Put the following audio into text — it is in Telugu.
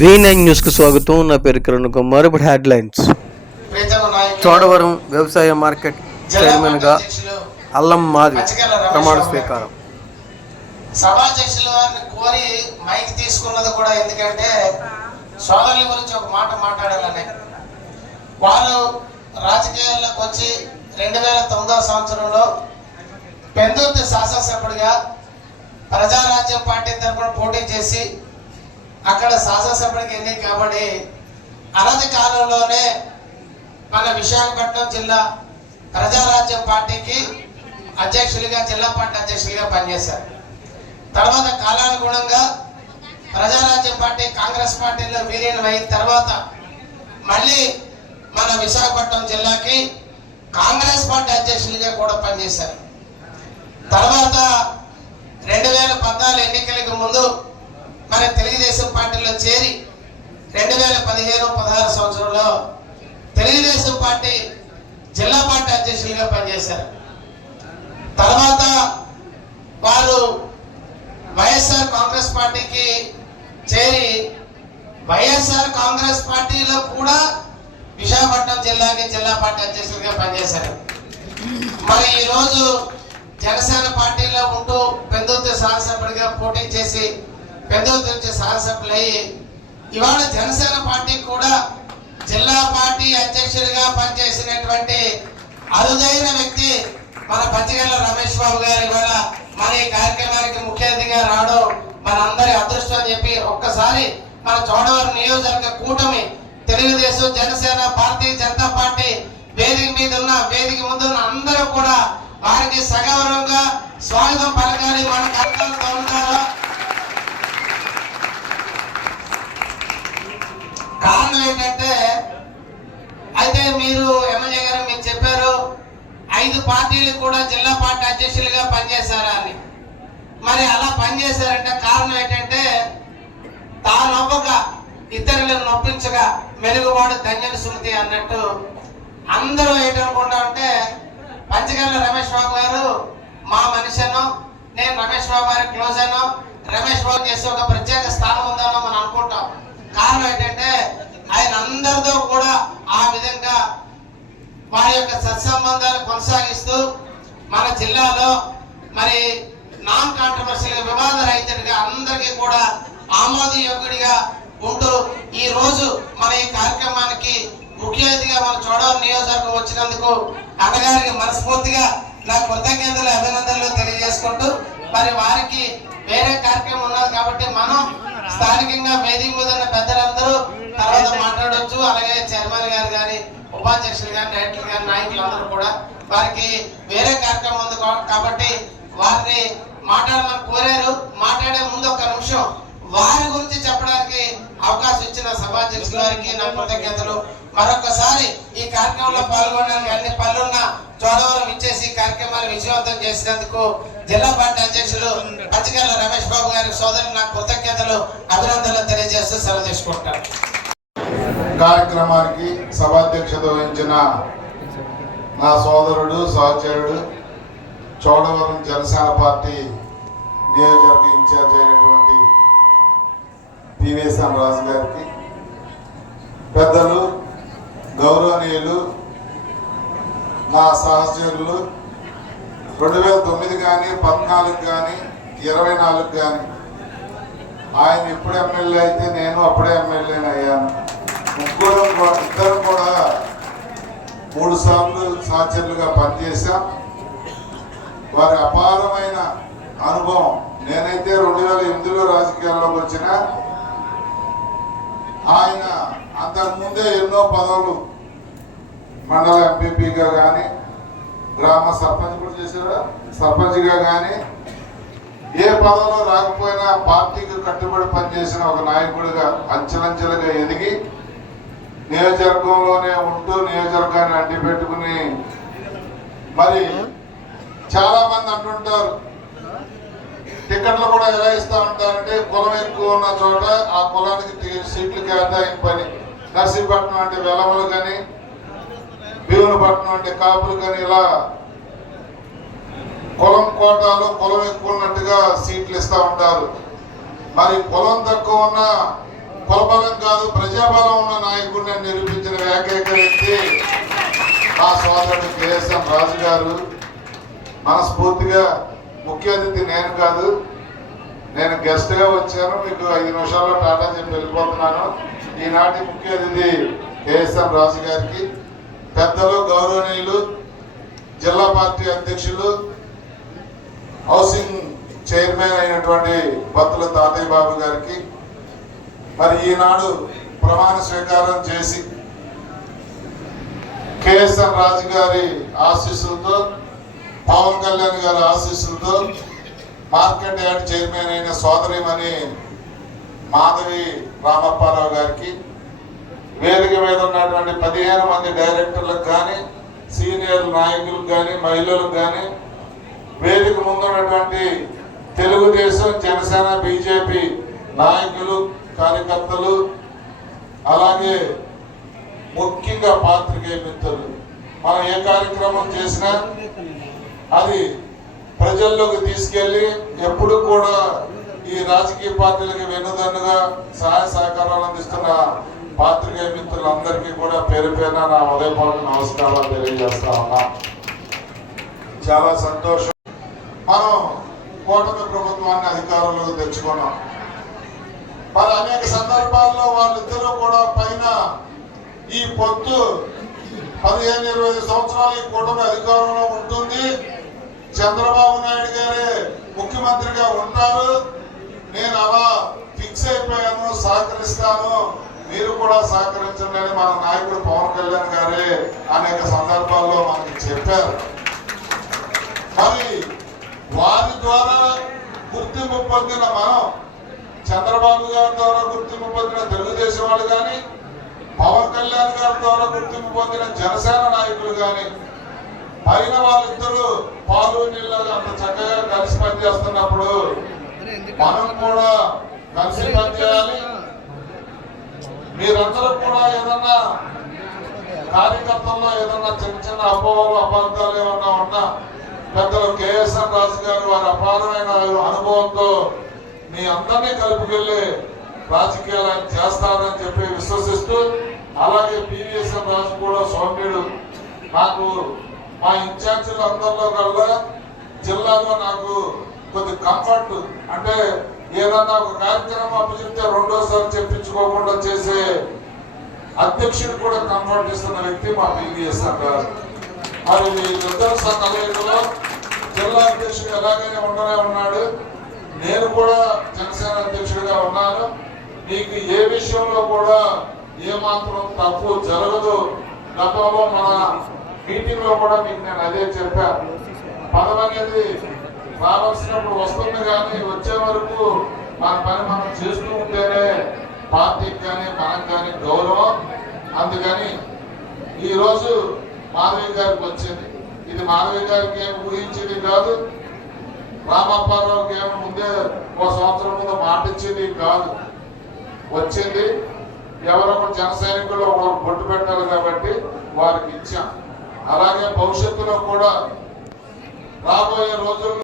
V9 న్యూస్కు స్వాగతం. నా పేరు కిరణ్ కుమార్. ఇప్పుడు హెడ్లైన్స్. చోడవరం వ్యవసాయ మార్కెట్ చైర్మన్గా అల్లం మాది ప్రమాణ స్వీకారం. సభాధ్యక్షుల వారిని కోరి మైక్ తీసుకున్నది కూడా ఎందుకంటే సోదరుల గురించి ఒక మాట మాట్లాడాలని. వాళ్ళు రాజకీయాల్లోకి వచ్చి 2009 సంవత్సరంలో పెందుర్తి శాసనసభ్యుడిగా ప్రజారాజ్యం పార్టీ తరఫున పోటీ చేసి అక్కడ శాసనసభ్యుడికి ఎన్నిక కాబట్టి అనతి కాలంలోనే మన విశాఖపట్నం జిల్లా ప్రజారాజ్యం పార్టీకి అధ్యక్షులుగా, జిల్లా పార్టీ అధ్యక్షులుగా పనిచేశారు. తర్వాత కాలానుగుణంగా ప్రజారాజ్యం పార్టీ కాంగ్రెస్ పార్టీలో విలీనమైన తర్వాత మళ్ళీ మన విశాఖపట్నం జిల్లాకి కాంగ్రెస్ పార్టీ అధ్యక్షులుగా కూడా పనిచేశారు. తర్వాత 2014 ఎన్నికలకు ముందు మన తెలుగుదేశం పార్టీలో చేరి 2015-16 సంవత్సరంలో తెలుగుదేశం పార్టీ జిల్లా పార్టీ అధ్యక్షులుగా పనిచేశారు. తర్వాత వారు వైఎస్ఆర్ కాంగ్రెస్ పార్టీకి చేరి వైఎస్ఆర్ కాంగ్రెస్ పార్టీలో కూడా విశాఖపట్నం జిల్లాకి జిల్లా పార్టీ అధ్యక్షులుగా పనిచేశారు. మరి ఈరోజు జనసేన పార్టీలో ఉంటూ పెందుర్తి శాసనసభ్యుడిగా పోటీ చేసి పెందుర్తి నుంచి శాసనసభ్యులు అయ్యి ఇవాళ జనసేన పార్టీ కూడా జిల్లా పార్టీ అధ్యక్షుడిగా పనిచేసినటువంటి అరుదైన వ్యక్తి మన పచ్చిగల్ల రమేష్ బాబు గారు ఇవాళ మన ఈ కార్యక్రమానికి ముఖ్య అతిథిగా రావడం మనందరి అదృష్టం అని చెప్పి ఒక్కసారి మన చోడవరం నియోజకవర్గ కూటమి తెలుగుదేశం, జనసేన, భారతీయ జనతా పార్టీ వేదిక మీద ఉన్న, వేదిక ముందు ఉన్న అందరూ కూడా వారికి సగౌరవంగా స్వాగతం పలకాలి. మన కర్తవ్యంతో ఉంటారు. కారణం ఏంటంటే, అయితే మీరు ఎమ్మెల్యే గారు మీరు చెప్పారు 5 పార్టీలు కూడా జిల్లా పార్టీ అధ్యక్షులుగా పనిచేశారా అని. మరి అలా పనిచేశారంటే కారణం ఏంటంటే, తాను నవ్వక ఇతరులను నొప్పించగా మెలుగుబాటు ధన్యని సుమతి అన్నట్టు అందరూ ఏంటనుకుంటా ఉంటే పంచగల్ల రమేష్ బాబు గారు మా మనిషినో, నేను రమేష్ బాబు గారికి క్లోజ్ అయినో, రమేష్ బాబు చేసే ఒక ప్రత్యేక స్థానం ఉందనో మనం అనుకుంటాం. కారణం ఏంటంటే ఆయన అందరితో కూడా ఆ విధంగా వారి యొక్క సత్సంబంధాలు కొనసాగిస్తూ మన జిల్లాలో మరి నాన్ కాంట్రవర్షియల్ వివాద రహితుడిగా అందరికీ కూడా ఆమోదయోగ్యుడిగా ఉంటూ ఈ రోజు మన ఈ కార్యక్రమానికి ముఖ్య అతిథిగా మన చోడవరం నియోజకవర్గం వచ్చినందుకు అన్నగారికి మనస్ఫూర్తిగా నా కృతజ్ఞతలు, అభినందనలు తెలియజేసుకుంటూ మరి వారికి వేరే కార్యక్రమం ఉన్నది కాబట్టి మనం స్థానికంగా వేదిక మీద ఉన్న పెద్దలందరూ తర్వాత మాట్లాడవచ్చు. అలాగే చైర్మన్ గారు కానీ, ఉపాధ్యక్షులు కానీ, డైరెక్టర్ గారి నాయకులందరూ కూడా వారికి వేరే కార్యక్రమం ఉంది కాబట్టి వారిని మాట్లాడమని కోరారు. మాట్లాడే ముందు ఒక నిమిషం వారి గురించి చెప్పడానికి అవకాశం ఇచ్చిన సభాధ్యక్షుల వారికి నా కృతజ్ఞతలు. మరొకసారి ఈ కార్యక్రమంలో పాల్గొనడానికి అన్ని పనులున్న చోడవరం ఇచ్చేసి ఈ కార్యక్రమాన్ని విజయవంతం చేసినందుకు జిల్లా పార్టీ అధ్యక్షులు పచ్చిగల్ల రమేష్ బాబు గారి సోదరులు నా కృతజ్ఞతలు, అభినందనలు తెలియజేస్తూ సెలవు తీసుకుంటారు. కార్యక్రమానికి సభాధ్యక్షత వహించిన నా సోదరుడు, సహచరుడు, చోడవరం జనసేన పార్టీ నియోజకవర్గ ఇన్ఛార్జ్ అయినటువంటి పివేశ్వర రాజు గారికి, పెద్దలు, గౌరవనీయులు, నా సహచరులు 2009 కానీ 14 కానీ 24 కానీ ఆయన ఎప్పుడు ఎమ్మెల్యే అయితే నేను అప్పుడే ఎమ్మెల్యేని అయ్యాను. ఇద్దరు కూడా 3 సార్లు సహచరులుగా పనిచేశాం. వారి అపారమైన అనుభవం, నేనైతే 2008లో రాజకీయాల్లోకి వచ్చిన ఆయన అంతకుముందే ఎన్నో పదవులు మండల ఎంపీపీగా కానీ, గ్రామ సర్పంచ్ కూడా చేశారా, సర్పంచ్గా కానీ ఏ పదవిలో రాకపోయినా పార్టీకి కట్టుబడి పనిచేసిన ఒక నాయకుడిగా అంచెలంచెలుగా ఎదిగి నియోజకవర్గంలోనే ఉంటూ నియోజకవర్గాన్ని అంటిపెట్టుకుని మరి చాలా మంది అంటుంటారు టికెట్లు కూడా ఎలా ఇస్తా ఉంటారంటే కులం ఎక్కువ ఉన్న చోట ఆ కులానికి సీట్లు కేటాయింపు పని. నర్సీపట్నం అంటే వెలమలు కానీ, భీములపట్నం అంటే కాపులు కానీ ఇలా కులం కోటాలో కులం ఎక్కువ ఉన్నట్టుగా సీట్లు ఇస్తూ ఉంటారు. మరి కులం తక్కువ ఉన్న కులబలం కాదు ప్రజాబలం ఉన్న నాయకుడిని నిరూపించిన ఏకైక వ్యక్తి మా సోదరుడు కేఎస్ఎం రాజు గారు. మనస్ఫూర్తిగా ముఖ్య అతిథి నేను కాదు, నేను గెస్ట్ గా వచ్చాను. మీకు 5 నిమిషాల్లో టాటా చెప్పి వెళ్ళిపోతున్నాను. ఈనాటి ముఖ్య అతిథి కేఎస్ఎం రాజు గారికి, పెద్దలు గౌరవనీయులు జిల్లా పార్టీ అధ్యక్షులు హౌసింగ్ చైర్మన్ అయినటువంటి బత్తుల తాతయ్య బాబు గారికి, మరి ఈనాడు ప్రమాణ స్వీకారం చేసి కేఎస్ఎం రాజు గారి ఆశీస్సులతో, పవన్ కళ్యాణ్ గారి ఆశీస్సులతో మార్కెట్ యార్డ్ చైర్మన్ అయిన సోదరిమణి మాధవి రామప్పారావు గారికి, వేదిక మీద ఉన్నటువంటి 15 మంది డైరెక్టర్లకు కానీ, సీనియర్ నాయకులకు కానీ, మహిళలకు కానీ, వేదిక ముందున్నటువంటి తెలుగుదేశం, జనసేన, బీజేపీ నాయకులు, కార్యకర్తలు, అలాగే ముఖ్యంగా పాత్రికేయ మిత్రులు, మనం ఏ కార్యక్రమం చేసినా అది ప్రజల్లోకి తీసుకెళ్లి ఎప్పుడు కూడా ఈ రాజకీయ పార్టీలకు వెన్నుదన్నుగా సహాయ సహకారాలు అందిస్తున్న పాత్రికేయ మిత్రులందరికీ కూడా పేరు పేరున నా ఉదయపూర్వక నమస్కారాలు తెలియజేస్తా ఉన్నా. చాలా సంతోషం. మనం కూటమి ప్రభుత్వాన్ని అధికారంలోకి తెచ్చుకున్నాం. మరి అనేక సందర్భాల్లో వాళ్ళిద్దరూ కూడా పైన ఈ పొత్తు 15-20 సంవత్సరాలు ఈ కూటమి అధికారంలో ఉంటుంది, చంద్రబాబు నాయుడు గారే ముఖ్యమంత్రిగా ఉంటారు, నేను అలా ఫిక్స్ అయిపోయాను, సహకరిస్తాను, మీరు కూడా సహకరించండి అని మన నాయకుడు పవన్ కళ్యాణ్ గారే అనేక సందర్భాల్లో మనకి చెప్పారు. మరి వారి ద్వారా గుర్తింపు పొందిన మనం, చంద్రబాబు గారి ద్వారా గుర్తింపు పొందిన తెలుగుదేశం వాళ్ళు కానీ, పవన్ కళ్యాణ్ గారి ద్వారా గుర్తింపు పొందిన జనసేన నాయకులు కానీ, పైన వాళ్ళిద్దరూ పాలు నీళ్ళగా అంత చక్కగా కలిసి పనిచేస్తున్నప్పుడు మనం కూడా కలిసి పనిచేయాలి. మీరందరూ కూడా ఏదన్నా కార్యకర్తల్లో ఏదన్నా చిన్న చిన్న అపోహలు, అబద్ధాలు ఏమన్నా ఉన్నా పెద్దలు కేఎస్ఎం రాజు గారు వారి అపారమైన అనుభవంతో మీ అందరినీ కలుపుకెళ్ళి రాజకీయాలు ఆయన చేస్తారని చెప్పి విశ్వసిస్తూ, అలాగే పివిఎస్ఎం రాజు కూడా సౌమ్యుడు. నాకు మా ఇన్ఛార్జీలు అందరిలో కల్లా జిల్లాలో నాకు కొద్ది కంఫర్ట్, అంటే ఏదన్నా ఒక కార్యక్రమం అప్పచెప్తే రెండోసారి చెప్పించుకోకుండా చేసే అధ్యక్షుడు కూడా కంఫర్ట్ ఇస్తున్న వ్యక్తి మా పివిఎస్ఎం రాజు. మరి వీళ్ళిద్దరు కలయికలో జిల్లా అధ్యక్షుడు ఎలాగైనా ఉండనే ఉన్నాడు, నేను కూడా జనసేన అధ్యక్షుడిగా ఉన్నాను. మీకు ఏ విషయంలో కూడా ఏమాత్రం తప్పు జరగదు. గతంలో మన మీటింగ్ లో కూడా మీకు నేను అదే చెప్పాను. పదవి అనేది రావాల్సినప్పుడు వస్తుంది, కానీ వచ్చే వరకు మన పని మనం చేస్తూ ఉంటేనే పార్టీకి కానీ మనకు కానీ గౌరవం. అందుకని ఈరోజు మాధవి గారికి వచ్చింది. ఇది మాధవి గారికి ఏమి ఊహించింది కాదు, రామప్పారావుకి ఏమి ముందే 1 సంవత్సరం ముందు మాట ఇచ్చింది కాదు. వచ్చింది ఎవరో ఒక జన సైనికులు ఒకరు బొట్టు పెట్టాలి కాబట్టి వారికి ఇచ్చాం. అలాగే భవిష్యత్తులో కూడా రాబోయే రోజుల్లో